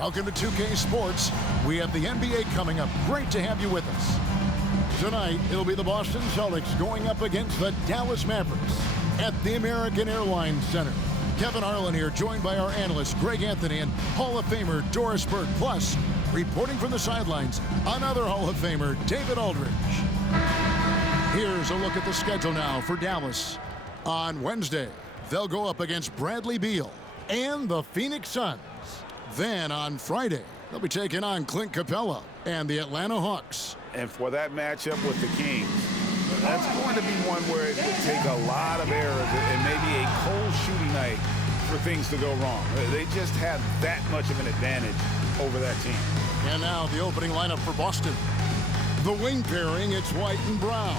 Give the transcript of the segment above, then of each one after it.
Welcome to 2K Sports. We have the NBA coming up. Great to have you with us. Tonight, it'll be the Boston Celtics going up against the Dallas Mavericks at the American Airlines Center. Kevin Harlan here, joined by our analyst, Greg Anthony, and Hall of Famer Doris Burke. Plus, reporting from the sidelines, another Hall of Famer, David Aldridge. Here's a look at the schedule now for Dallas. On Wednesday, they'll go up against Bradley Beal and the Phoenix Suns. Then on Friday, they'll be taking on Clint Capella and the Atlanta Hawks. And for that matchup with the Kings, that's going to be one where it would take a lot of errors and maybe a cold shooting night for things to go wrong. They just have that much of an advantage over that team. And now the opening lineup for Boston. The wing pairing, it's White and Brown.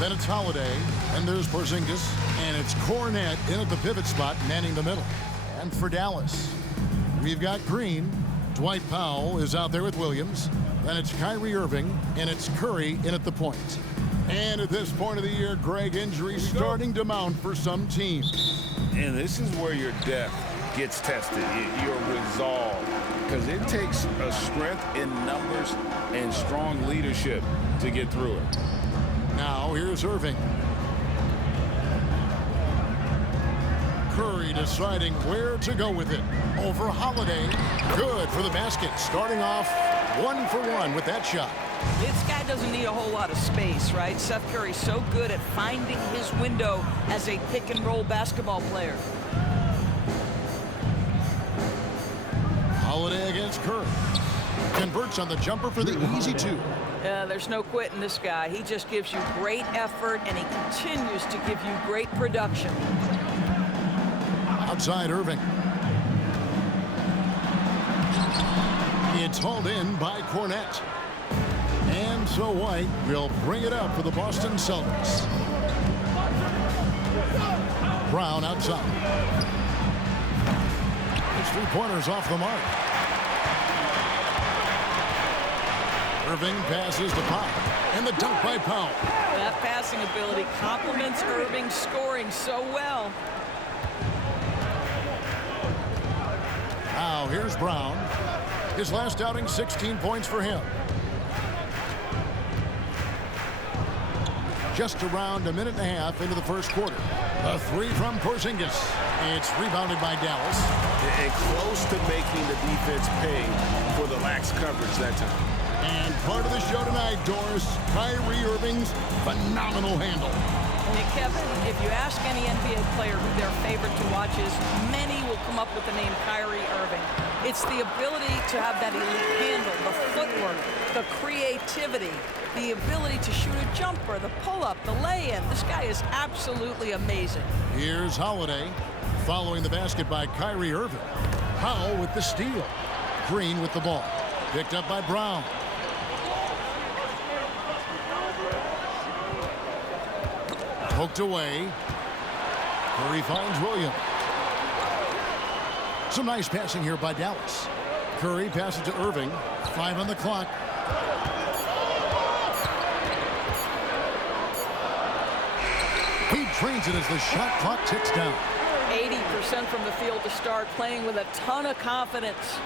Then it's Holiday, and there's Porzingis, and it's Kornet in at the pivot spot, manning the middle. And for Dallas, we've got Green. Dwight Powell is out there with Williams. Then it's Kyrie Irving, and it's Curry in at the point. And at this point of the year, Greg, injuries starting to mount for some teams. And this is where your depth gets tested, your resolve. Because it takes a strength in numbers and strong leadership to get through it. Now, here's Irving. Curry deciding where to go with it. Over Holiday. Good for the basket. Starting off 1 for 1 with that shot. This guy doesn't need a whole lot of space, right? Seth Curry's so good at finding his window as a pick-and-roll basketball player. Holiday against Curry. Converts on the jumper for the easy two. There's no quitting this guy. He just gives you great effort, and he continues to give you great production. Outside Irving. It's hauled in by Kornet. And so White will bring it up for the Boston Celtics. Brown outside. His three-pointers off the mark. Irving passes to Powell. And the dunk by Powell. That passing ability complements Irving's scoring so well. Now here's Brown. His last outing, 16 points for him. Just around a minute and a half into the first quarter. A three from Porzingis. It's rebounded by Dallas. And close to making the defense pay for the lax coverage that time. And part of the show tonight, Doris, Kyrie Irving's phenomenal handle. And Kevin, if you ask any NBA player who their favorite to watch is, many will come up with the name Kyrie Irving. It's the ability to have that elite handle, the footwork, the creativity, the ability to shoot a jumper, the pull-up, the lay-in. This guy is absolutely amazing. Here's Holiday following the basket by Kyrie Irving. Powell with the steal. Green with the ball. Picked up by Brown. Poked away. Curry finds Williams. Some nice passing here by Dallas. Curry passes to Irving. 5 on the clock. He trains it as the shot clock ticks down. 80% from the field to start, playing with a ton of confidence.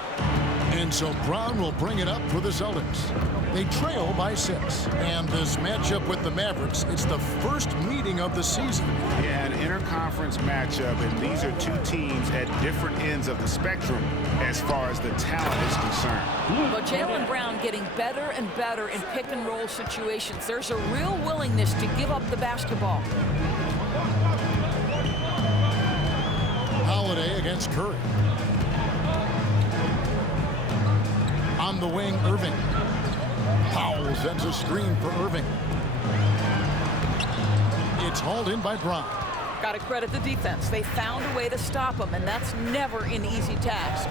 And so Brown will bring it up for the Celtics. They trail by 6. And this matchup with the Mavericks, it's the first meeting of the season. Yeah, an interconference matchup, and these are two teams at different ends of the spectrum as far as the talent is concerned. But Jaylen Brown getting better and better in pick-and-roll situations. There's a real willingness to give up the basketball. Holiday against Curry. On the wing, Irving. Powell sends a screen for Irving. It's hauled in by Brown. Got to credit the defense. They found a way to stop him, and that's never an easy task.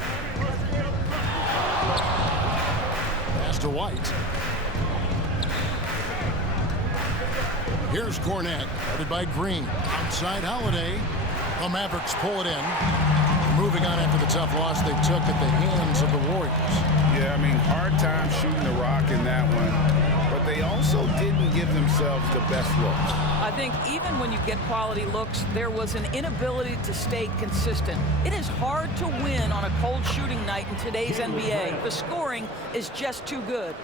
Pass to White. Here's Kornet, headed by Green. Outside Holiday. The Mavericks pull it in. Moving on after the tough loss they took at the hands of the Warriors. Yeah, I mean, hard time shooting the rock in that one. But they also didn't give themselves the best looks. I think even when you get quality looks, there was an inability to stay consistent. It is hard to win on a cold shooting night in today's NBA. The scoring is just too good.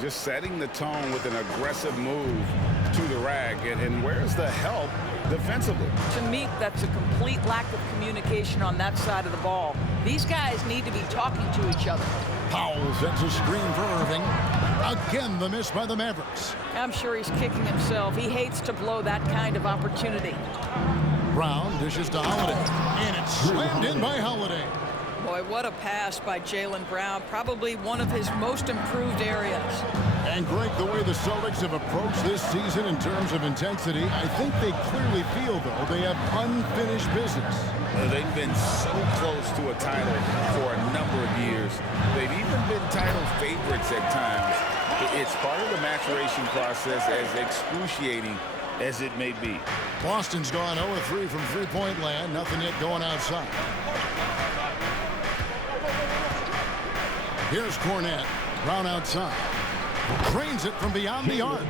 Just setting the tone with an aggressive move to the rack. And where's the help defensively? To me, that's a complete lack of communication on that side of the ball. These guys need to be talking to each other. Powell sends a screen for Irving. Again, the miss by the Mavericks. I'm sure he's kicking himself. He hates to blow that kind of opportunity. Brown dishes to Holiday, and it's slammed in by Holiday. Boy, what a pass by Jaylen Brown. Probably one of his most improved areas. And Greg, the way the Celtics have approached this season in terms of intensity, I think they clearly feel, though, they have unfinished business. They've been so close to a title for a number of years. They've even been title favorites at times. It's part of the maturation process, as excruciating as it may be. Boston's gone 0-3 from three-point land. Nothing yet going outside. Here's Cornette. Brown outside. Drains it from beyond the arc.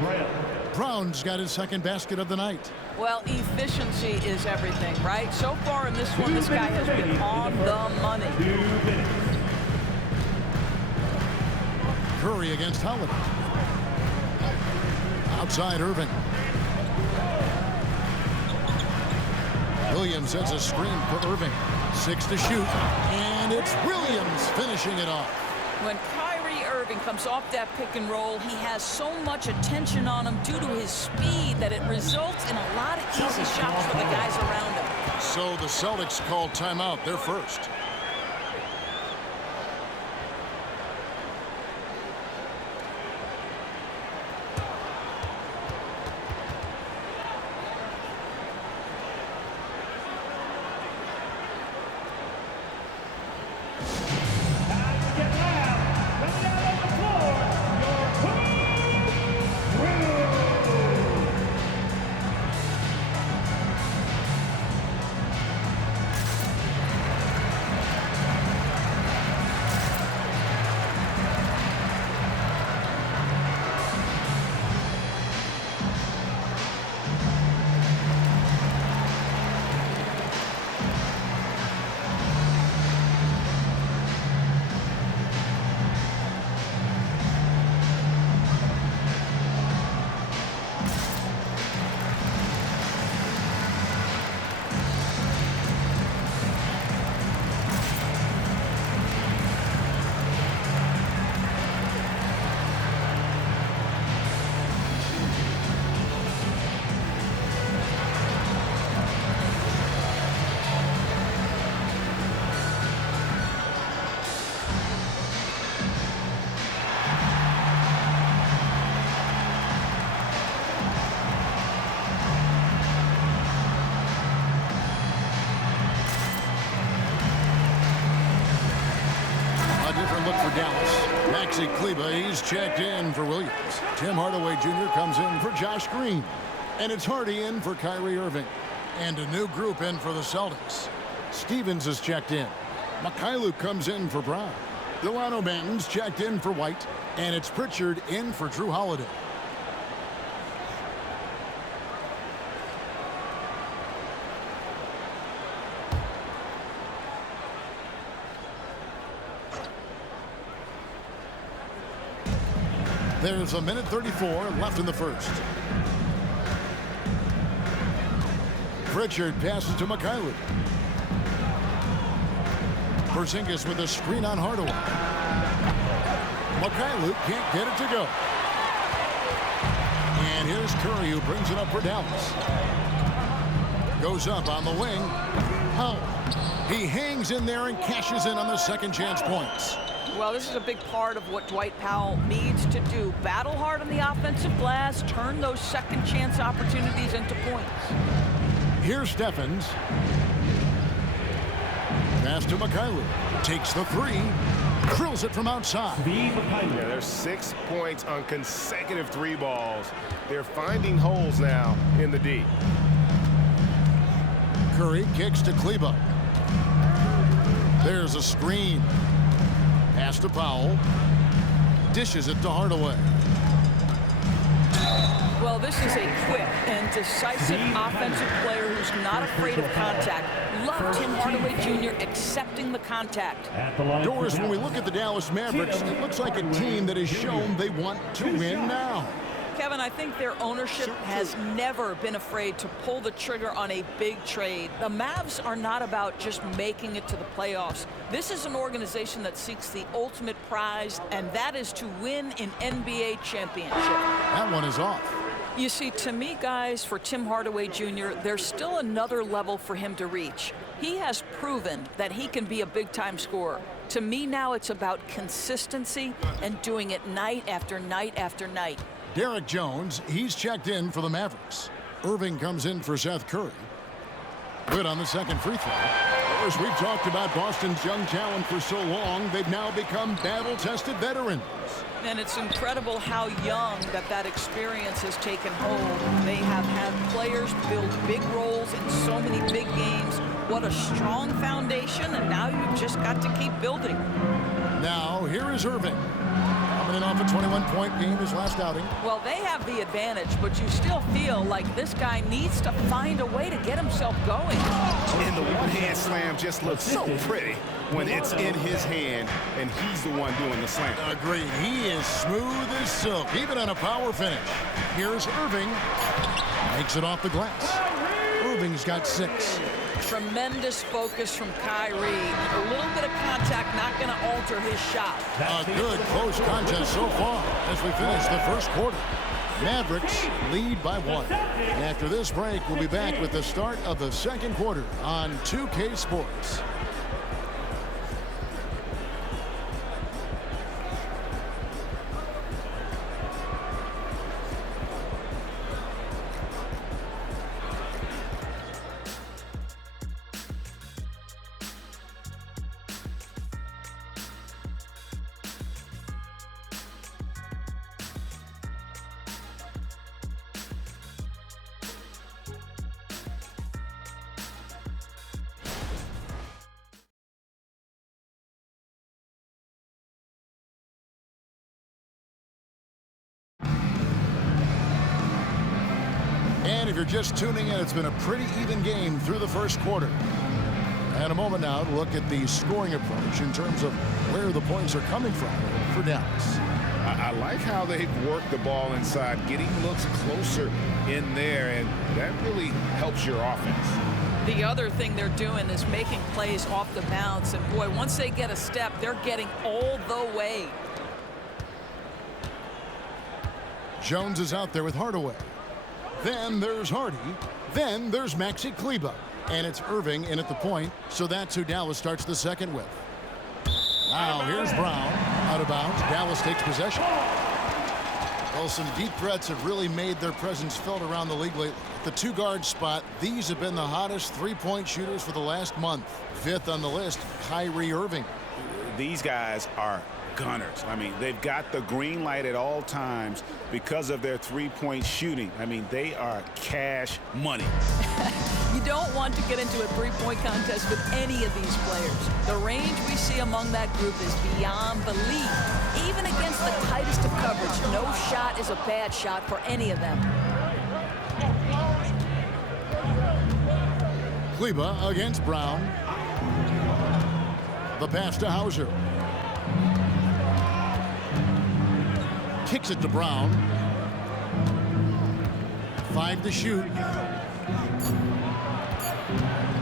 Brown's got his second basket of the night. Well, efficiency is everything, right? So far in this one, this guy has been on the money. Curry against Holiday. Outside Irving. Williams sets a screen for Irving. 6 to shoot. And it's Williams finishing it off. When Kyrie Irving comes off that pick and roll, he has so much attention on him due to his speed that it results in a lot of easy shots for the guys around him. So the Celtics call timeout. They're first. Look for Dallas. Maxi Kleber, he's checked in for Williams. Tim Hardaway Jr. comes in for Josh Green. And it's Hardy in for Kyrie Irving. And a new group in for the Celtics. Stevens is checked in. Mikhailuk comes in for Brown. Delano Banton's checked in for White. And it's Pritchard in for Drew Holiday. There's a minute 34 left in the first. Pritchard passes to Mikhailuk. Porzingis with a screen on Hardaway. Mikhailuk can't get it to go. And here's Curry, who brings it up for Dallas. Goes up on the wing. Powell. He hangs in there and cashes in on the second chance points. Well, this is a big part of what Dwight Powell needs to do. Battle hard on the offensive glass, turn those second chance opportunities into points. Here's Steffens. Pass to Mikhailuk. Takes the three. Drills it from outside. Yeah, there's 6 points on consecutive three balls. They're finding holes now in the D. Curry kicks to Kleber. There's a screen. Pass to Powell. Dishes it to Hardaway. Well, this is a quick and decisive offensive player who's not afraid of contact. Love Tim Hardaway Jr. accepting the contact. Doris, when we look at the Dallas Mavericks, it looks like a team that has shown they want to win now. Kevin, I think their ownership has never been afraid to pull the trigger on a big trade. The Mavs are not about just making it to the playoffs. This is an organization that seeks the ultimate prize, and that is to win an NBA championship. That one is off. You see, to me, guys, for Tim Hardaway Jr., there's still another level for him to reach. He has proven that he can be a big-time scorer. To me now, it's about consistency and doing it night after night after night. Derek Jones, he's checked in for the Mavericks. Irving comes in for Seth Curry. Good on the second free throw. As we've talked about Boston's young talent for so long, they've now become battle-tested veterans. And it's incredible how young that experience has taken hold. They have had players build big roles in so many big games. What a strong foundation, and now you've just got to keep building. Now, here is Irving. Coming in off a 21-point game his last outing. Well, they have the advantage, but you still feel like this guy needs to find a way to get himself going. And the one-hand slam just looks so pretty when it's in his hand and he's the one doing the slam. Agreed. He is smooth as silk, even on a power finish. Here's Irving. Makes it off the glass. Irving's got 6. Tremendous focus from Kyrie. A little bit of contact not going to alter his shot. A good close contest so far as we finish the first quarter. Mavericks lead by 1. And after this break, we'll be back with the start of the second quarter on 2K Sports. And if you're just tuning in, it's been a pretty even game through the first quarter. And a moment now to look at the scoring approach in terms of where the points are coming from for Dallas. I like how they've worked the ball inside, getting looks closer in there, and that really helps your offense. The other thing they're doing is making plays off the bounce. And, boy, once they get a step, they're getting all the way. Jones is out there with Hardaway. Then there's Hardy. Then there's Maxi Kleber. And it's Irving in at the point, so that's who Dallas starts the second with. Now here's Brown. Out of bounds. Dallas takes possession. Well, some deep threats have really made their presence felt around the league lately. At the two-guard spot, these have been the hottest three-point shooters for the last month. 5th on the list, Kyrie Irving. These guys are gunners. I mean, they've got the green light at all times because of their three-point shooting. I mean, they are cash money. You don't want to get into a three-point contest with any of these players. The range we see among that group is beyond belief. Even against the tightest of coverage, no shot is a bad shot for any of them. Kleber against Brown. The pass to Hauser. Kicks it to Brown. 5 to shoot.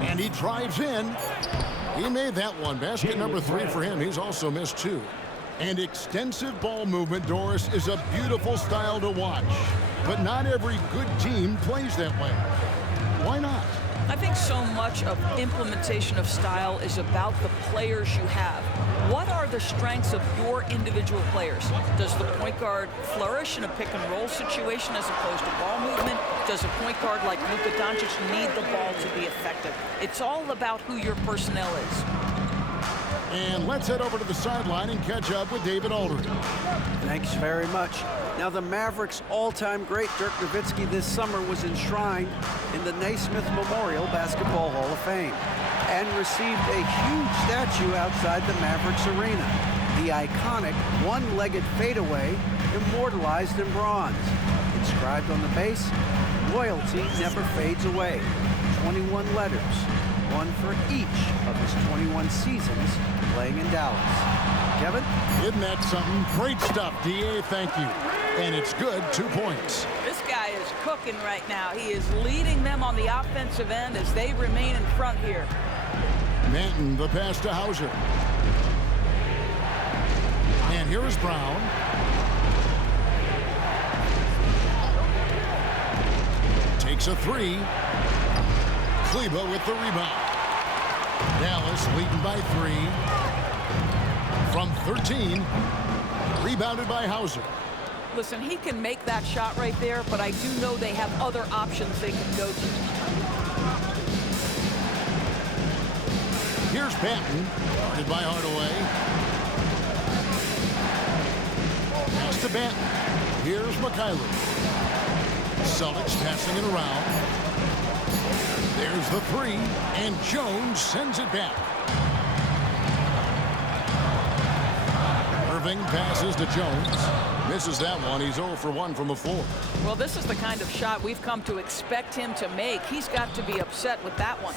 And he drives in. He made that one. Basket number 3 for him. He's also missed 2. And extensive ball movement, Doris, is a beautiful style to watch. But not every good team plays that way. Why not? I think so much of implementation of style is about the players you have. What are the strengths of your individual players? Does the point guard flourish in a pick-and-roll situation as opposed to ball movement? Does a point guard like Luka Doncic need the ball to be effective? It's all about who your personnel is. And let's head over to the sideline and catch up with David Aldridge. Thanks very much. Now, the Mavericks' all-time great Dirk Nowitzki this summer was enshrined in the Naismith Memorial Basketball Hall of Fame and received a huge statue outside the Mavericks arena. The iconic one-legged fadeaway immortalized in bronze. inscribed on the base, loyalty never fades away. 21 letters, one for each of his 21 seasons playing in Dallas. Kevin? Isn't that something? Great stuff, D.A. Thank you. And it's good, 2 points. This guy is cooking right now. He is leading them on the offensive end as they remain in front here. Manton, the pass to Hauser. And here is Brown. Takes a three. Kleber with the rebound. Dallas leading by 3. From 13. Rebounded by Hauser. Listen, he can make that shot right there, but I do know they have other options they can go to. Here's Banton, guarded by Hardaway. Pass to Banton. Here's McKaylee. Celtics passing it around. There's the three, and Jones sends it back. Irving passes to Jones. Misses that one. He's 0 for 1 from the floor. Well, this is the kind of shot we've come to expect him to make. He's got to be upset with that one.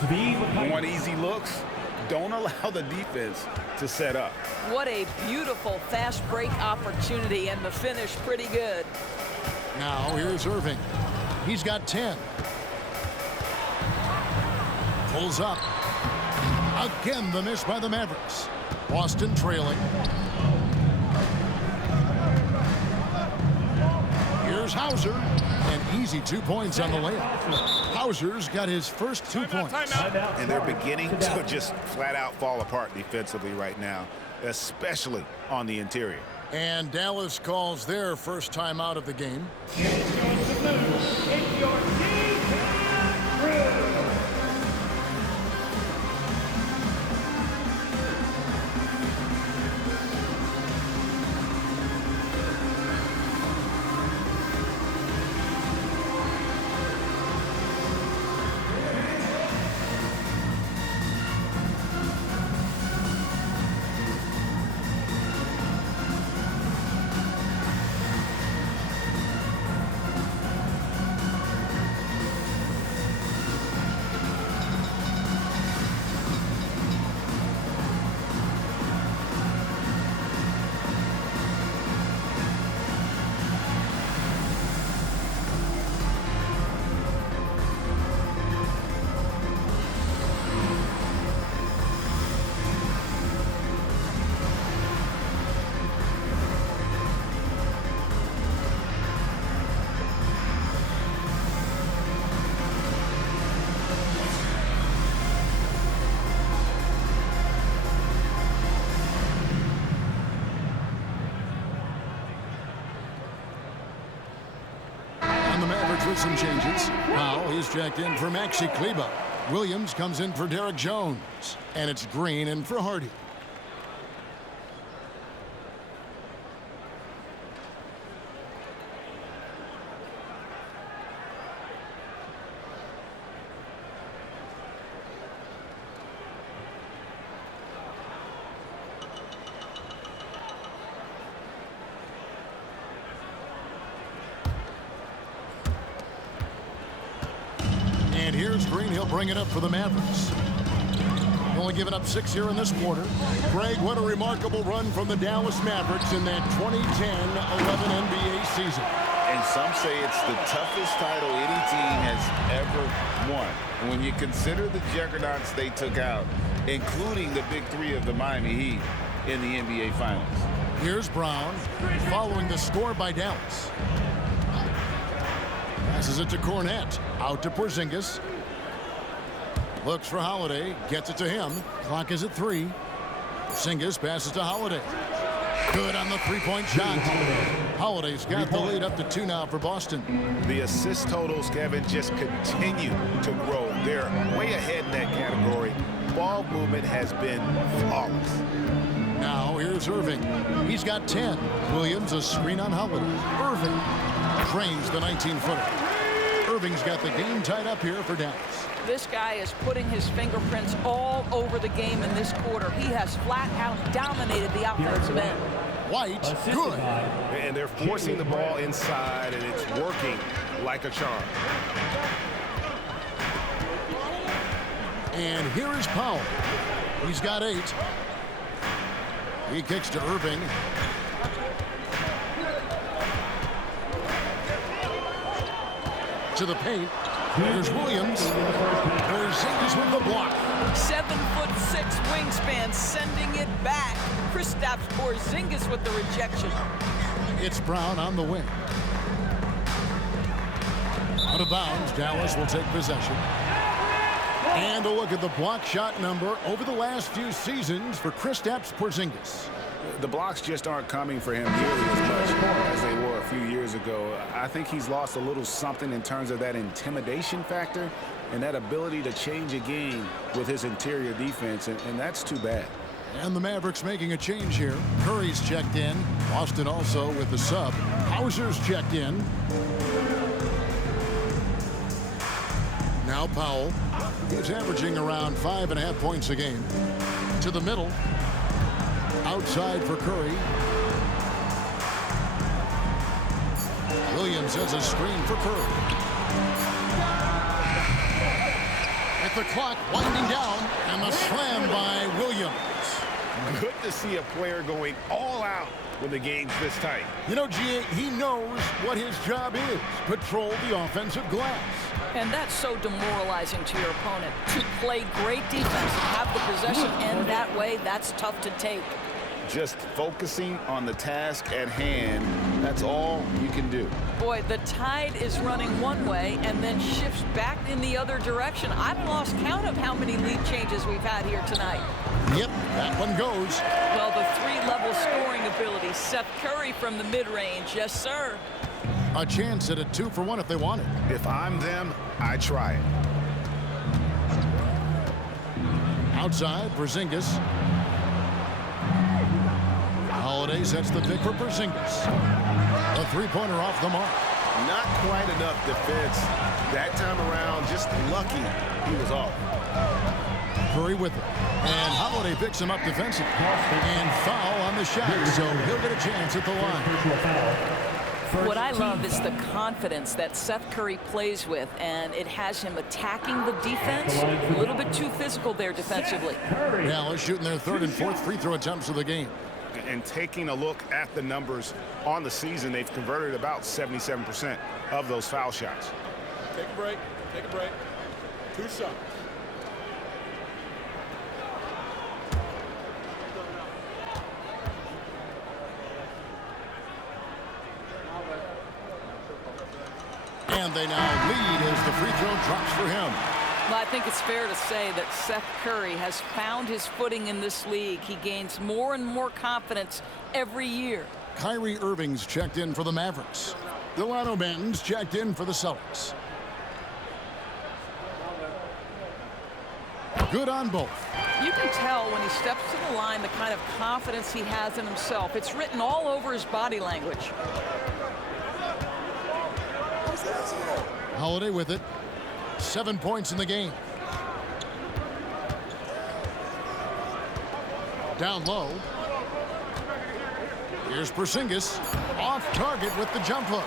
Want easy looks? Don't allow the defense to set up. What a beautiful fast break opportunity, and the finish pretty good. Now here's Irving. He's got 10. Pulls up. Again, the miss by the Mavericks. Boston trailing. Here's Hauser. An easy 2 points on the layup. Hauser's got his first 2 points. And they're beginning to just flat out fall apart defensively right now, especially on the interior. And Dallas calls their first time out of the game. With some changes. Powell, he's checked in for Maxi Kleber. Williams comes in for Derek Jones. And it's Green in for Hardy. And here's Green. He'll bring it up for the Mavericks. Only giving up 6 here in this quarter. Greg, what a remarkable run from the Dallas Mavericks in that 2010-11 NBA season. And some say it's the toughest title any team has ever won. And when you consider the juggernauts they took out, including the big three of the Miami Heat in the NBA Finals. Here's Brown following the score by Dallas. Passes it to Cornette. Out to Porzingis. Looks for Holiday. Gets it to him. Clock is at 3. Porzingis passes to Holiday. Good on the three-point shot. Holiday's got the lead up to 2 now for Boston. The assist totals, Kevin, just continue to grow. They're way ahead in that category. Ball movement has been flawless. Now here's Irving. He's got 10. Williams a screen on Holiday. Irving trains the 19-footer. Irving's got the game tied up here for Dallas. This guy is putting his fingerprints all over the game in this quarter. He has flat out dominated the offensive end. White, good. And they're forcing the ball inside, and it's working like a charm. And here is Powell. He's got 8. He kicks to Irving. To the paint. There's Williams. Porzingis with the block. 7'6" wingspan, sending it back. Kristaps Porzingis with the rejection. It's Brown on the wing. Out of bounds, Dallas will take possession. And a look at the block shot number over the last few seasons for Kristaps Porzingis. The blocks just aren't coming for him nearly as much as they were a few years ago. I think he's lost a little something in terms of that intimidation factor and that ability to change a game with his interior defense, and that's too bad. And the Mavericks making a change here. Curry's checked in. Boston also with the sub. Hauser's checked in. Now Powell. He's averaging around 5.5 points a game. To the middle. Outside for Curry. Williams has a screen for Curry. At the clock winding down, and the slam by Williams. Good to see a player going all out when the game's this tight. You know, G.A., he knows what his job is. Patrol the offensive glass. And that's so demoralizing to your opponent. To play great defense and have the possession end that way, that's tough to take. Just focusing on the task at hand, that's all you can do. Boy, the tide is running one way and then shifts back in the other direction. I've lost count of how many lead changes we've had here tonight. Yep, that one goes. Well, the 3-level scoring ability. Seth Curry from the mid-range. Yes, sir. A chance at a 2-for-1 if they want it. If I'm them, I try it. Outside, Porzingis. Holiday sets the pick for Porzingis. A 3-pointer off the mark. Not quite enough defense that time around. Just lucky he was off. Curry with it. And Holiday picks him up defensively. And foul on the shot, so he'll get a chance at the line. What I love is the confidence that Seth Curry plays with, and it has him attacking the defense. A little bit too physical there defensively. Dallas shooting their 3rd and 4th free throw attempts of the game. And taking a look at the numbers on the season, they've converted about 77% of those foul shots. Take a break. Take a break. 2 shots. And they now lead as the free throw drops for him. Well, I think it's fair to say that Seth Curry has found his footing in this league. He gains more and more confidence every year. Kyrie Irving's checked in for the Mavericks. Delano Banton's checked in for the Celtics. Good on both. You can tell when he steps to the line the kind of confidence he has in himself. It's written all over his body language. Holiday with it. 7 points in the game. Down low. Here's Porzingis. Off target with the jump hook.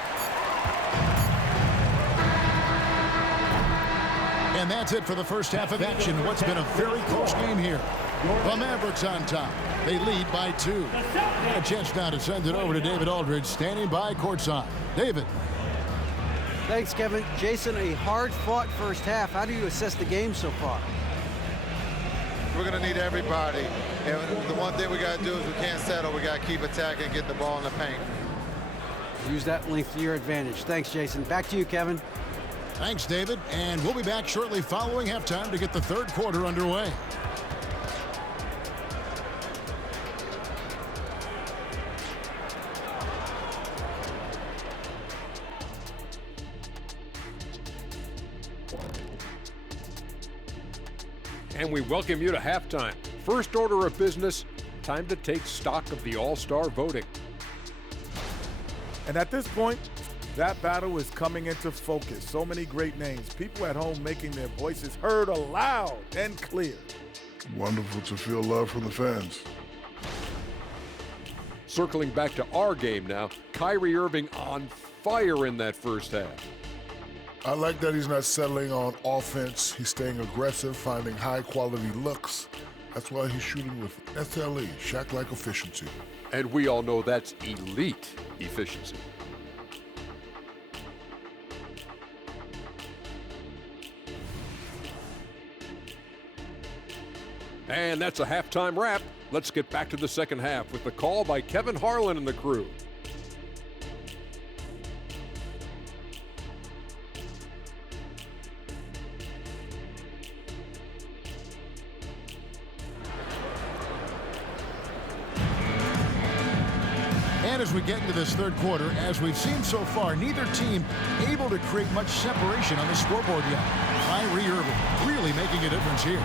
And that's it for the first half of action. What's been a very close game here. The Mavericks on top. They lead by 2. A chance now to send it over to David Aldridge, standing by courtside. David. Thanks, Kevin. Jason, a hard-fought first half. How do you assess the game so far? We're going to need everybody. And the one thing we got to do is we can't settle. We got to keep attacking and get the ball in the paint. Use that length to your advantage. Thanks, Jason. Back to you, Kevin. Thanks, David. And we'll be back shortly following halftime to get the 3rd quarter underway. And we welcome you to halftime. First order of business, time to take stock of the All-Star voting. And at this point, that battle is coming into focus. So many great names. People at home making their voices heard loud and clear. Wonderful to feel love from the fans. Circling back to our game now, Kyrie Irving on fire in that first half. I like that he's not settling on offense. He's staying aggressive, finding high-quality looks. That's why he's shooting with SLE, Shaq-like efficiency. And we all know that's elite efficiency. And that's a halftime wrap. Let's get back to the second half with the call by Kevin Harlan and the crew. And as we get into this third quarter, as we've seen so far, neither team able to create much separation on the scoreboard yet. Kyrie Irving really making a difference here.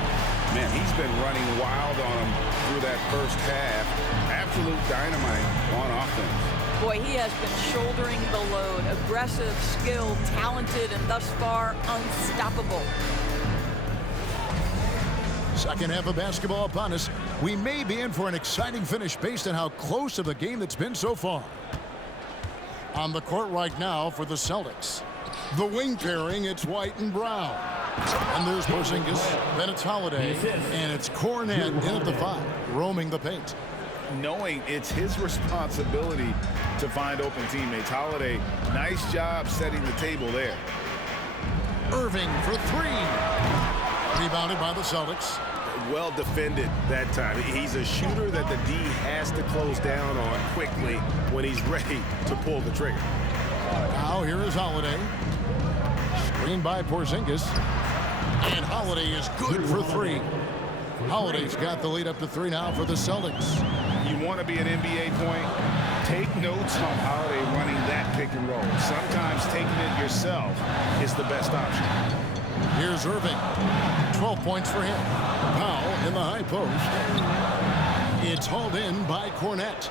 Man, he's been running wild on him through that first half. Absolute dynamite on offense. Boy, he has been shouldering the load. Aggressive, skilled, talented, and thus far unstoppable. Second half of basketball upon us. We may be in for an exciting finish based on how close of a game that's been so far. On the court right now for the Celtics. The wing pairing, it's White and Brown. And there's Porzingis, then it's Holiday, and it's Kornet in at the 5, roaming the paint. Knowing it's his responsibility to find open teammates. Holiday, nice job setting the table there. Irving for 3. Rebounded by the Celtics. Well defended that time. He's a shooter that the D has to close down on quickly when he's ready to pull the trigger. Now here is Holiday. Screened by Porzingis. And Holiday is good for 3. Holiday's got the lead up to 3 now for the Celtics. You want to be an NBA point? Take notes on Holiday running that pick and roll. Sometimes taking it yourself is the best option. Here's Irving. 12 points for him. Powell in the high post. It's hauled in by Kornet.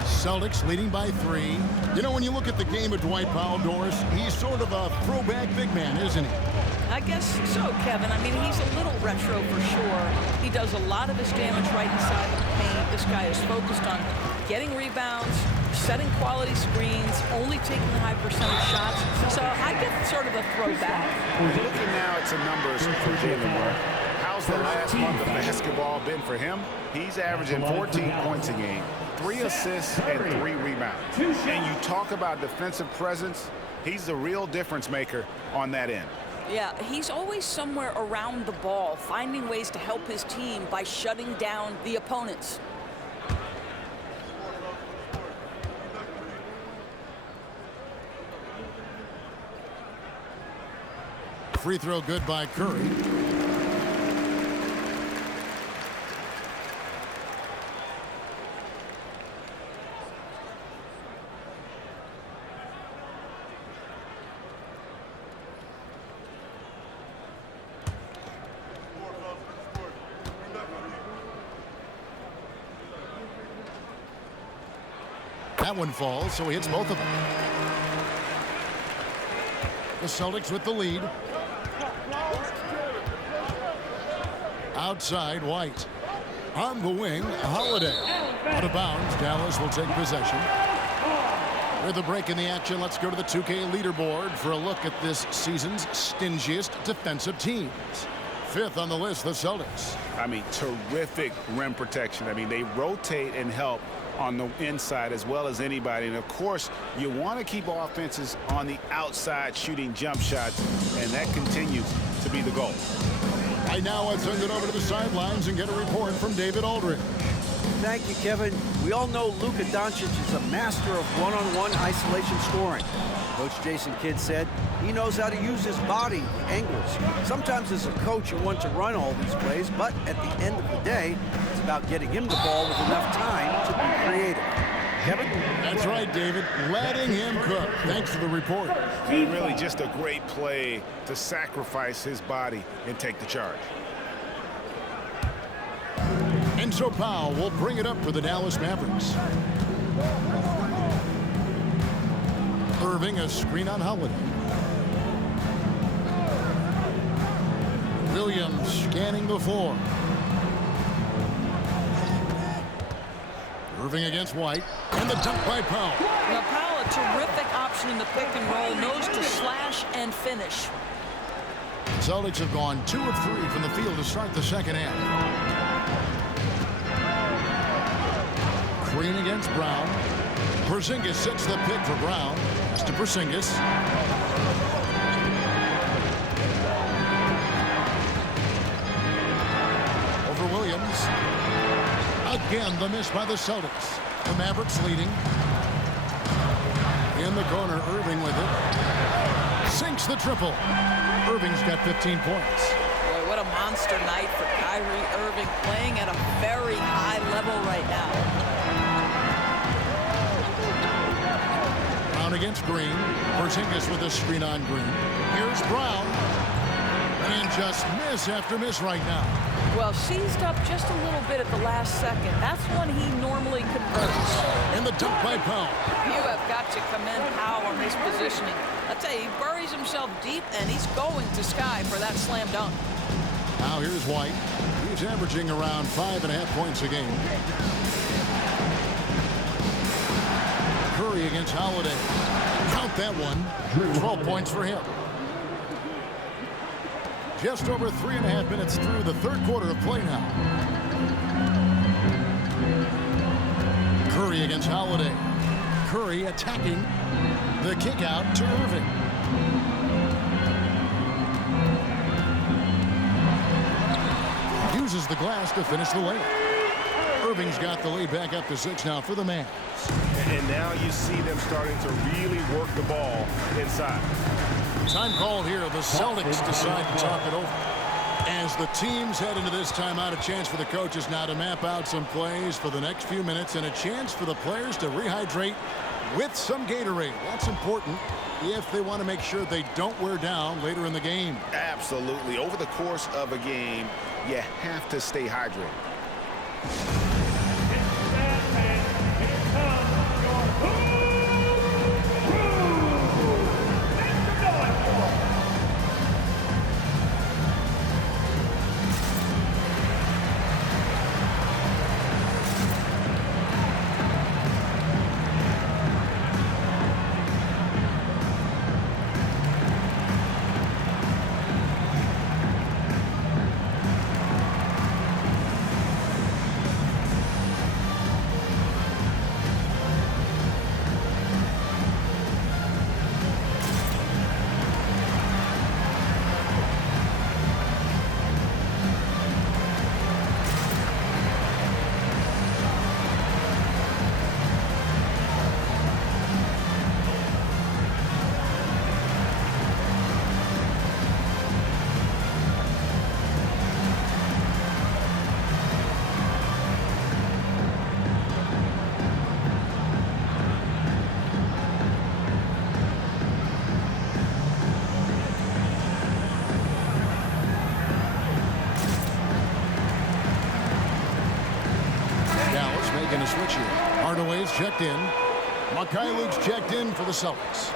Celtics leading by 3. You know, when you look at the game of Dwight Powell, Doris, he's sort of a throwback big man, isn't he? I guess so, Kevin. I mean, he's a little retro for sure. He does a lot of his damage right inside the paint. This guy is focused on getting rebounds, setting quality screens, only taking high percentage shots. So I get sort of a throwback. Looking now at some numbers for Jalen Martin. How's the last month of basketball been for him? He's averaging 14 points a game, 3 assists and 3 rebounds. And you talk about defensive presence, he's the real difference maker on that end. Yeah, he's always somewhere around the ball, finding ways to help his team by shutting down the opponents. Free throw good by Curry. That one falls, so he hits both of them. The Celtics with the lead. Outside, White. On the wing, Holiday. Out of bounds, Dallas will take possession. With a break in the action, let's go to the 2K leaderboard for a look at this season's stingiest defensive teams. 5th on the list, the Celtics. I mean, terrific rim protection. I mean, they rotate and help on the inside as well as anybody. And, of course, you want to keep offenses on the outside shooting jump shots, and that continues to be the goal. Right now, let's send it over to the sidelines and get a report from David Aldridge. Thank you, Kevin. We all know Luka Doncic is a master of one-on-one isolation scoring. Coach Jason Kidd said he knows how to use his body, angles. Sometimes as a coach, you want to run all these plays, but at the end of the day, it's about getting him the ball with enough time to be creative. Kevin? That's right, David. Letting him cook. Thanks for the report. And really just a great play to sacrifice his body and take the charge. And so Powell will bring it up for the Dallas Mavericks. Irving, a screen on Holiday. Williams scanning the floor. Irving against White. And the dunk by Powell. Now, Powell, a terrific option in the pick and roll, knows to slash and finish. Celtics have gone 2 of 3 from the field to start the second half. Green against Brown. Porzingis sets the pick for Brown. Pass to Porzingis. Over Williams. Again, the miss by the Celtics. The Mavericks leading. In the corner, Irving with it. Sinks the triple. Irving's got 15 points. Boy, what a monster night for Kyrie Irving, playing at a very high level right now. Brown against Green. Porzingis with a screen on Green. Here's Brown. And just miss after miss right now. Well, seized up just a little bit at the last second. That's when he normally converts. And the dunk by Powell. You have got to commend Powell on his positioning. I tell you, he buries himself deep, and he's going to Sky for that slam dunk. Now here's White. He's averaging around 5.5 points a game. Curry against Holiday. Count that one. 12 points for him. Just over 3.5 minutes through the third quarter of play now. Curry against Holiday. Curry attacking. The kick out to Irving. Uses the glass to finish the layup. Irving's got the lead back up to 6 now for the Mavs. And now you see them starting to really work the ball inside. Time called here. The Celtics decide to talk it over. As the teams head into this timeout, a chance for the coaches now to map out some plays for the next few minutes and a chance for the players to rehydrate with some Gatorade. That's important if they want to make sure they don't wear down later in the game. Absolutely. Over the course of a game, you have to stay hydrated. A switch here. Hardaway's checked in. Mikhailov's checked in for the Celtics.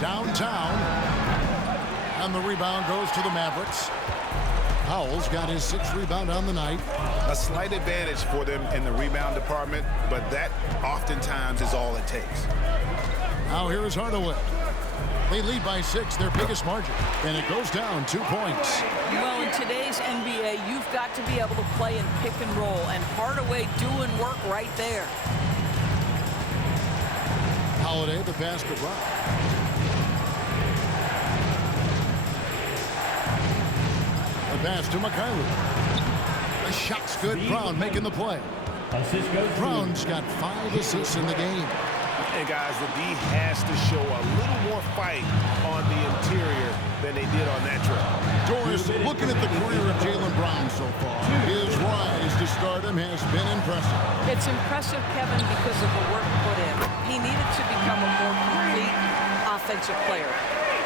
Downtown, and the rebound goes to the Mavericks. Powell's got his 6th rebound on the night. A slight advantage for them in the rebound department, but that oftentimes is all it takes. Now here is Hardaway. They lead by 6, their biggest margin, and it goes down 2 points. Well, in today's NBA, you've got to be able to play in pick and roll, and Hardaway doing work right there. Holiday, the pass to Brown. The pass to Mikhailuk. The shot's good. Brown making the play. Brown's got 5 assists in the game. And guys, the D has to show a little more fight on the interior than they did on that trip. Doris, looking at the career of Jaylen Brown so far, his rise to stardom has been impressive. It's impressive, Kevin, because of the work put in. He needed to become a more complete offensive player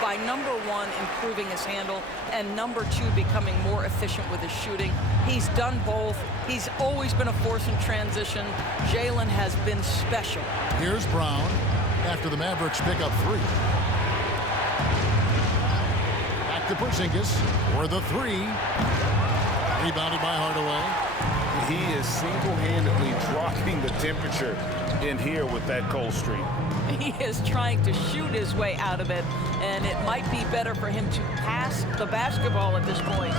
by, number one, improving his handle, and number two, becoming more efficient with his shooting. He's done both. He's always been a force in transition. Jaylen has been special. Here's Brown after the Mavericks pick up 3. Back to Porzingis for the 3. Rebounded by Hardaway. He is single-handedly dropping the temperature in here with that cold streak. He is trying to shoot his way out of it, and it might be better for him to pass the basketball at this point.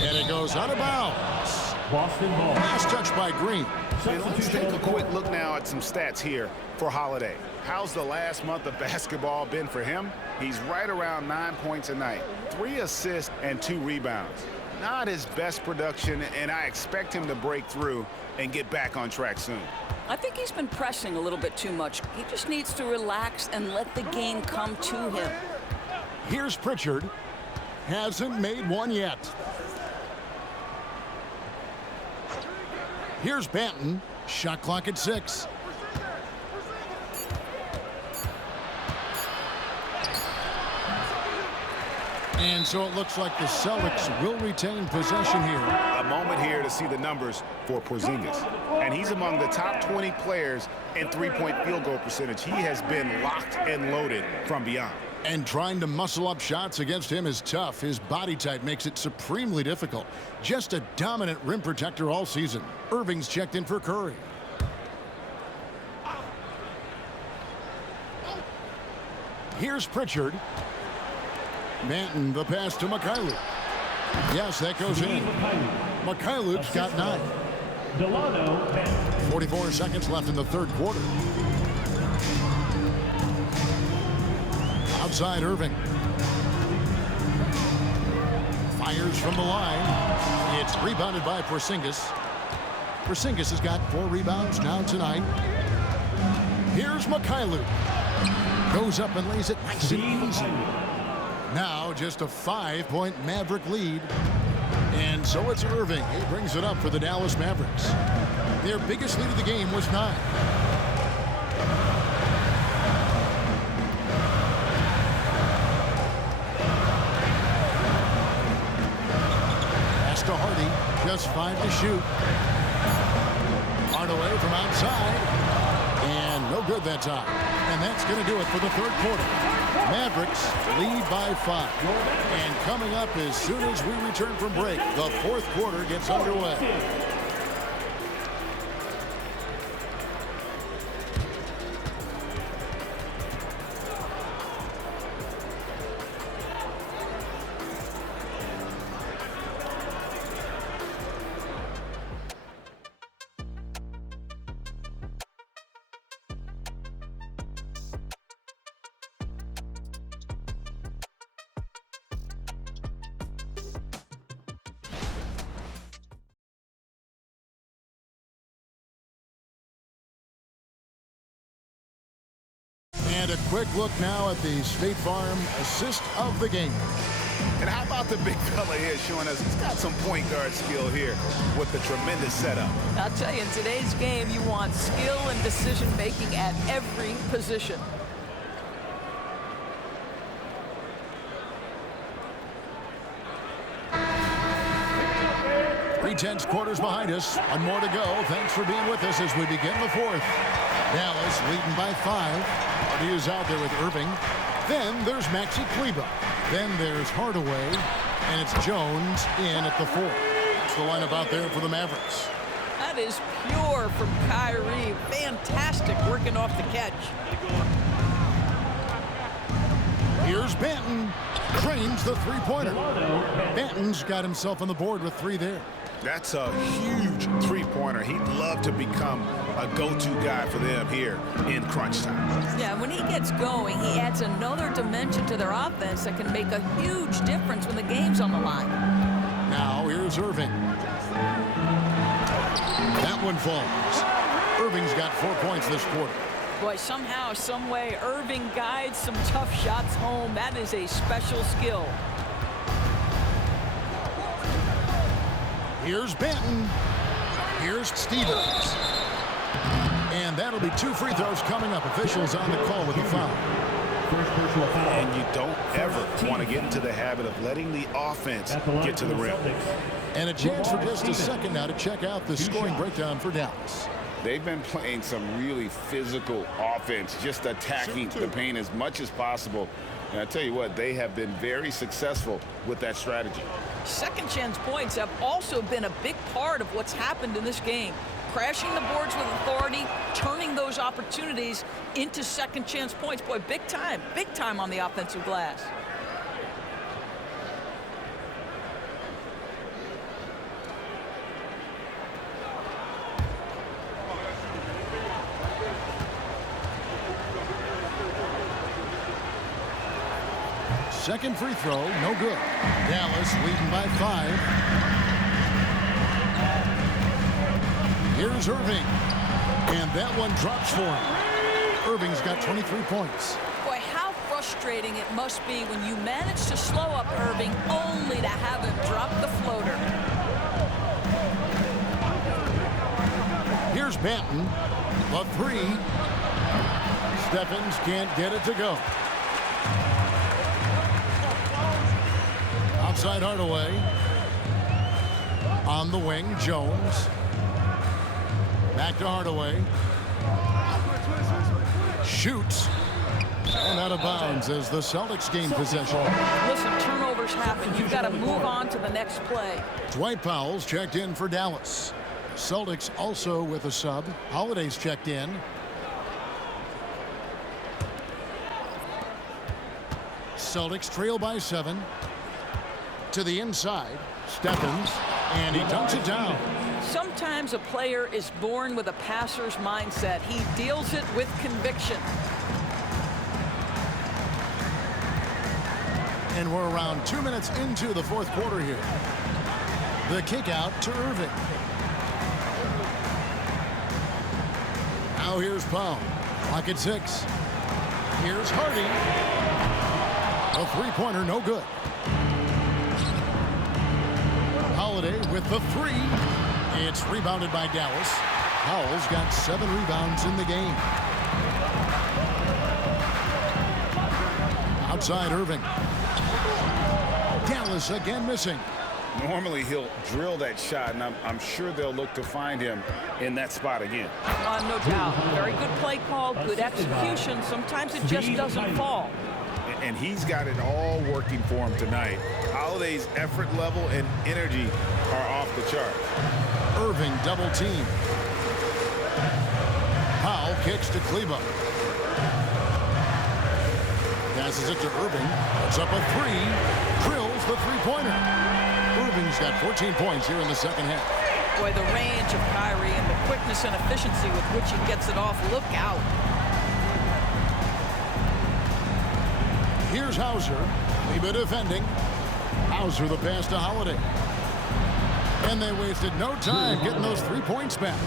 And it goes out of bounds. Boston ball. Last touch by Green. Hey, let's take a quick look now at some stats here for Holiday. How's the last month of basketball been for him? He's right around 9 points a night, 3 assists and 2 rebounds. Not his best production, and I expect him to break through and get back on track soon. I think he's been pressing a little bit too much. He just needs to relax and let the game come to him. Here's Pritchard. Hasn't made one yet. Here's Banton. Shot clock at 6. And so it looks like the Celtics will retain possession here. A moment here to see the numbers for Porzingis. And he's among the top 20 players in three-point field goal percentage. He has been locked and loaded from beyond. And trying to muscle up shots against him is tough. His body type makes it supremely difficult. Just a dominant rim protector all season. Irving's checked in for Curry. Here's Pritchard. Banton, the pass to Mykhailiuk. Yes, that goes in. Mykhailiuk's got 9. 44 seconds left in the third quarter. Outside Irving. Fires from the line. It's rebounded by Porzingis. Porzingis has got 4 rebounds now tonight. Here's Mykhailiuk. Goes up and lays it nice and easy. Now just a 5-point Maverick lead. And so it's Irving. He brings it up for the Dallas Mavericks. Their biggest lead of the game was 9. Pass to Hardy. Just 5 to shoot. Hardaway from outside. And no good that time. And that's going to do it for the third quarter. Mavericks lead by 5. And coming up as soon as we return from break, the fourth quarter gets underway. And a quick look now at the State Farm assist of the game. And how about the big fella here showing us he's got some point guard skill here with the tremendous setup. I'll tell you, in today's game, you want skill and decision-making at every position. 3/10 quarters behind us. One more to go. Thanks for being with us as we begin the fourth. Dallas leading by 5. Hardy is out there with Irving. Then there's Maxi Kleber. Then there's Hardaway. And it's Jones in at the 4. That's the lineup out there for the Mavericks. That is pure from Kyrie. Fantastic working off the catch. Here's Banton. Trains the three-pointer. Banton's got himself on the board with 3 there. That's a huge three-pointer. He'd love to become a go-to guy for them here in crunch time. Yeah, when he gets going, he adds another dimension to their offense that can make a huge difference when the game's on the line. Now here's Irving. That one falls. Irving's got 4 points this quarter. Boy, somehow, some way, Irving guides some tough shots home. That is a special skill. Here's Banton. Here's Stevens. And that'll be 2 free throws coming up. Officials on the call with the foul. And you don't ever want to get into the habit of letting the offense get to the rim. And a chance for just a second now to check out the scoring breakdown for Dallas. They've been playing some really physical offense, just attacking the paint as much as possible. And I tell you what, they have been very successful with that strategy. Second chance points have also been a big part of what's happened in this game. Crashing the boards with authority, turning those opportunities into second chance points. Boy, big time on the offensive glass. Second free throw, no good. Dallas leading by 5. Here's Irving. And that one drops for him. Irving's got 23 points. Boy, how frustrating it must be when you manage to slow up Irving only to have him drop the floater. Here's Banton. A 3. Stephens can't get it to go. Outside Hardaway. On the wing, Jones. Back to Hardaway. Shoots. And out of bounds as the Celtics gain possession. Listen, turnovers happen. You've got to move on to the next play. Dwight Powell's checked in for Dallas. Celtics also with a sub. Holiday's checked in. Celtics trail by 7. To the inside. Stephens. And he dunks it down. Sometimes a player is born with a passer's mindset. He deals it with conviction. And we're around 2 minutes into the fourth quarter here. The kick out to Irving. Now here's Powell. Clock at 6. Here's Hardy. A three-pointer, no good. Holiday with the 3. It's rebounded by Dallas. Powell's got 7 rebounds in the game. Outside Irving. Dallas again missing. Normally he'll drill that shot, and I'm sure they'll look to find him in that spot again. No doubt. Very good play call, good execution. Sometimes it just doesn't fall. And he's got it all working for him tonight. Holiday's effort level and energy are off the charts. Irving double team. Powell kicks to Kleba. Passes it to Irving. Puts up a 3. Drills the three-pointer. Irving's got 14 points here in the second half. Boy, the range of Kyrie and the quickness and efficiency with which he gets it off. Look out. Here's Hauser. Kleba defending. Hauser the pass to Holiday. And they wasted no time getting those 3 points back.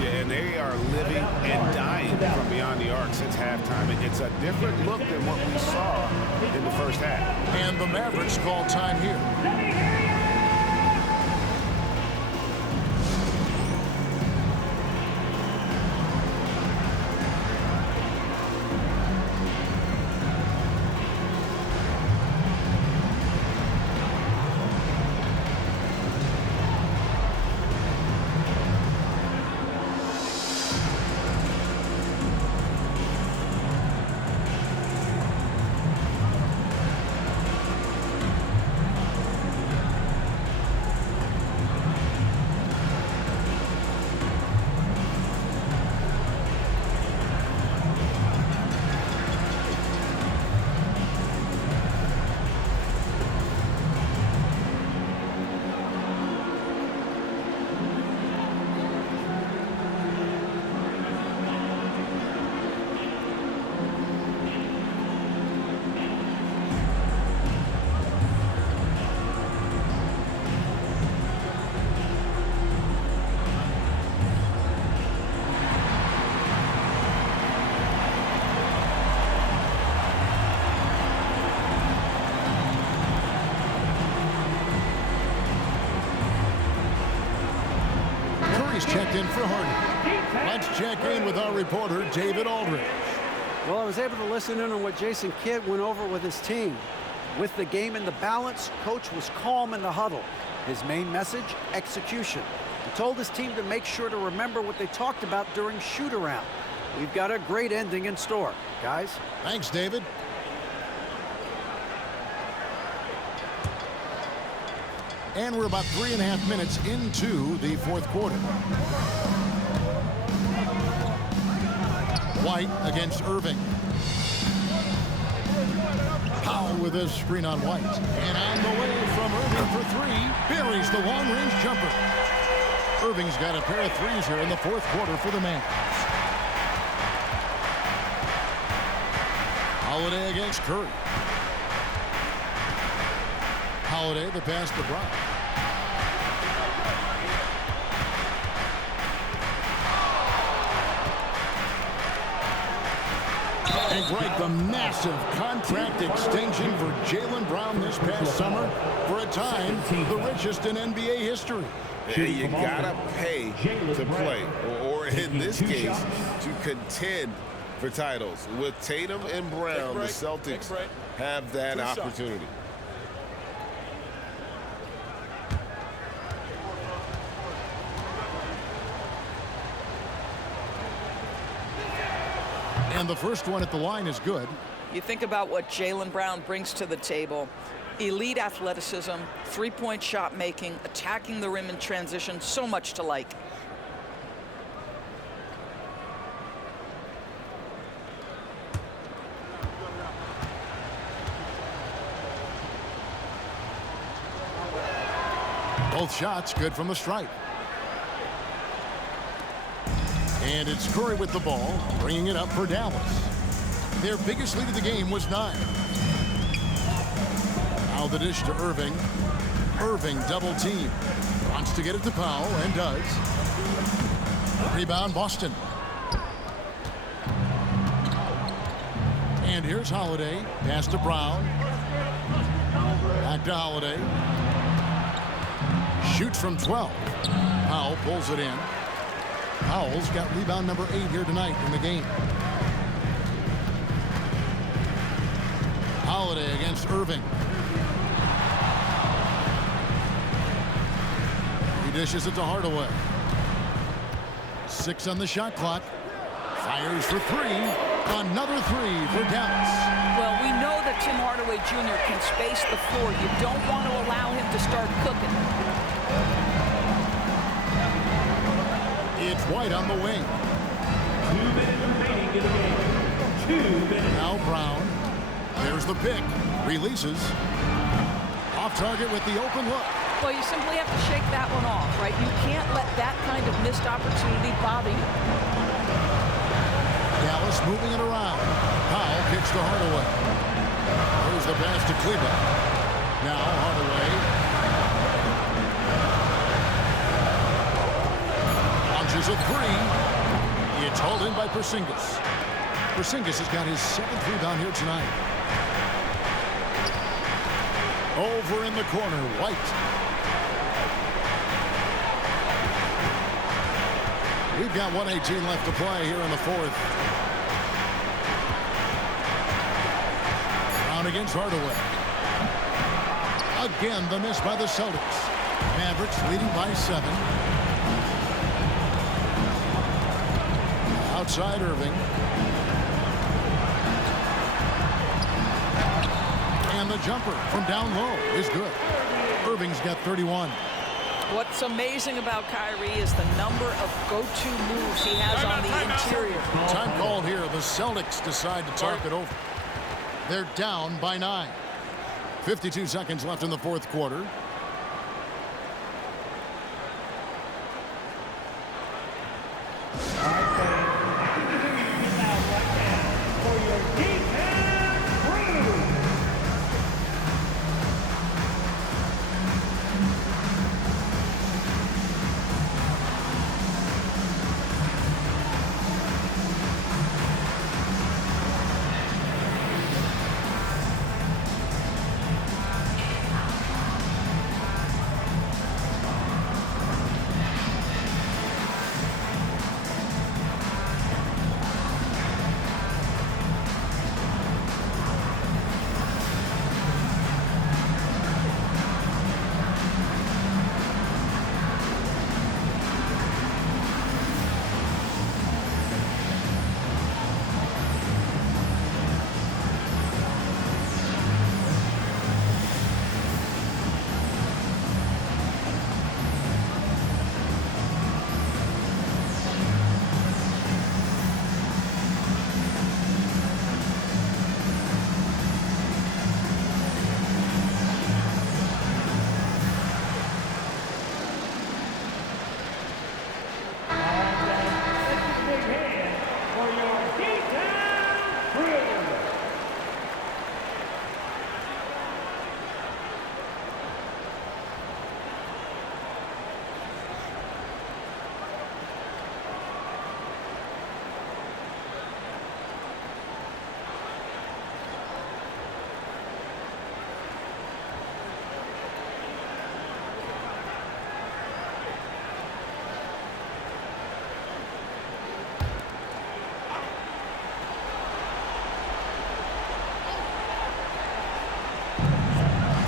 Yeah, and they are living and dying from beyond the arc since halftime. It's a different look than what we saw in the first half. And the Mavericks call time here. in for Harden. Let's check in with our reporter, David Aldridge. Well, I was able to listen in on what Jason Kidd went over with his team. With the game in the balance, coach was calm in the huddle. His main message, execution. He told his team to make sure to remember what they talked about during shoot-around. We've got a great ending in store, guys. Thanks, David. And we're about 3.5 minutes into the fourth quarter. White against Irving. Powell with a screen on White. And on the way from Irving for three. Buries the long-range jumper. Irving's got a pair of threes here in the fourth quarter for the Mavs. Holiday against Curry. Holiday, the pass to Brown. And Greg, the massive contract extension for Jaylen Brown this past summer. For a time, the richest in NBA history. Yeah, you gotta pay to play, or in this case, to contend for titles. With Tatum and Brown, the Celtics have that opportunity. And the first one at the line is good. You think about what Jaylen Brown brings to the table. Elite athleticism, three-point shot making, attacking the rim in transition, so much to like. Both shots good from the stripe. And it's Curry with the ball, bringing it up for Dallas. Their biggest lead of the game was 9. Now the dish to Irving. Irving double team. Wants to get it to Powell, and does. Rebound, Boston. And here's Holiday. Pass to Brown. Back to Holiday. Shoots from 12. Powell pulls it in. Powell's got rebound number 8 here tonight in the game. Holiday against Irving. He dishes it to Hardaway. 6 on the shot clock. Fires for 3. Another 3 for Dallas. Well, we know that Tim Hardaway Jr. can space the floor. You don't want to allow him to start cooking. It's White on the wing. 2 minutes remaining in the game. 2 minutes. Now Brown. There's the pick. Releases. Off target with the open look. Well, you simply have to shake that one off, right? You can't let that kind of missed opportunity bother you. Dallas moving it around. Powell kicks to Hardaway. There's the pass to Cleveland. Now Hardaway. Launches a 3. It's hauled in by Porzingis. Porzingis has got his 7th rebound here tonight. Over in the corner, White. We've got 1:18 left to play here in the fourth. Brown against Hardaway. Again, the miss by the Celtics. Mavericks leading by 7. Outside Irving. And the jumper from down low is good. Irving's got 31. What's amazing about Kyrie is the number of go-to moves he has on the interior. Time called here. The Celtics decide to talk it over. They're down by 9. 52 seconds left in the fourth quarter.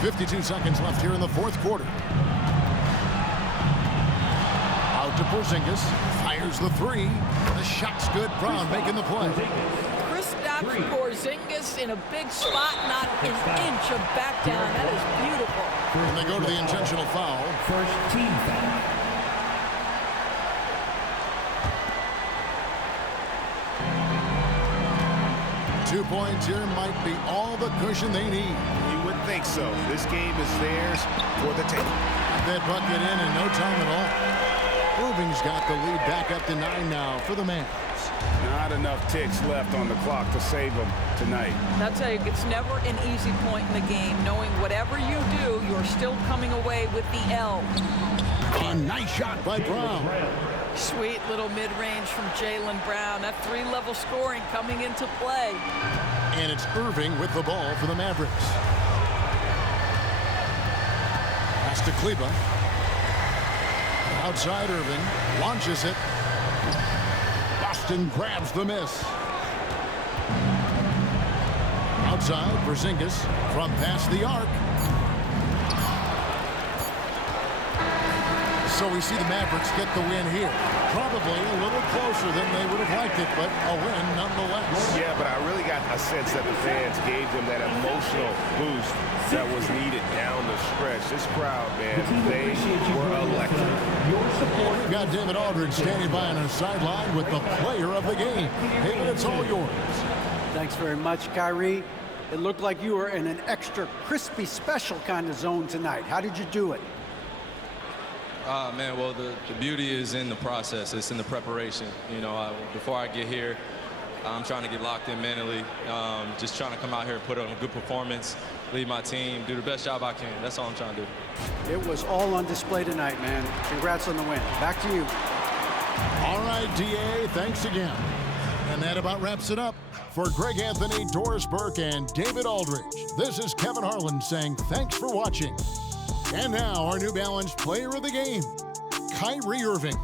52 seconds left here in the fourth quarter. Out to Porzingis. Fires the three. The shot's good. Brown making the play. Kristaps Porzingis in a big spot, not an inch of back down. That is beautiful. And they go to the intentional foul. First team foul. Two points here might be all the cushion they need. You would think so. This game is theirs for the taking. That bucket in no time at all. Irving's got the lead back up to 9 now for the Mavs. Not enough ticks left on the clock to save them tonight. I'll tell you, it's never an easy point in the game, knowing whatever you do, you're still coming away with the L. A nice shot by Brown. Sweet little mid-range from Jaylen Brown. That three-level scoring coming into play. And it's Irving with the ball for the Mavericks. Pass to Kleber. Outside Irving. Launches it. Boston grabs the miss. Outside, Porzingis from past the arc. So we see the Mavericks get the win here. Probably a little closer than they would have liked it, but a win nonetheless. Yeah, but I really got a sense that the fans gave them that emotional boost that was needed down the stretch. This crowd, man, they were electric. We've got David Aldridge standing by on our sideline with the player of the game. David, it's all yours. Thanks very much, Kyrie. It looked like you were in an extra crispy special kind of zone tonight. How did you do it? Man, well, the beauty is in the process. It's in the preparation. You know, before I get here, I'm trying to get locked in mentally, just trying to come out here and put on a good performance, lead my team, do the best job I can. That's all I'm trying to do. It was all on display tonight, man. Congrats on the win. Back to you. All right, D.A., thanks again. And that about wraps it up. For Greg Anthony, Doris Burke, and David Aldridge, this is Kevin Harlan saying thanks for watching. And now, our New Balance player of the game, Kyrie Irving.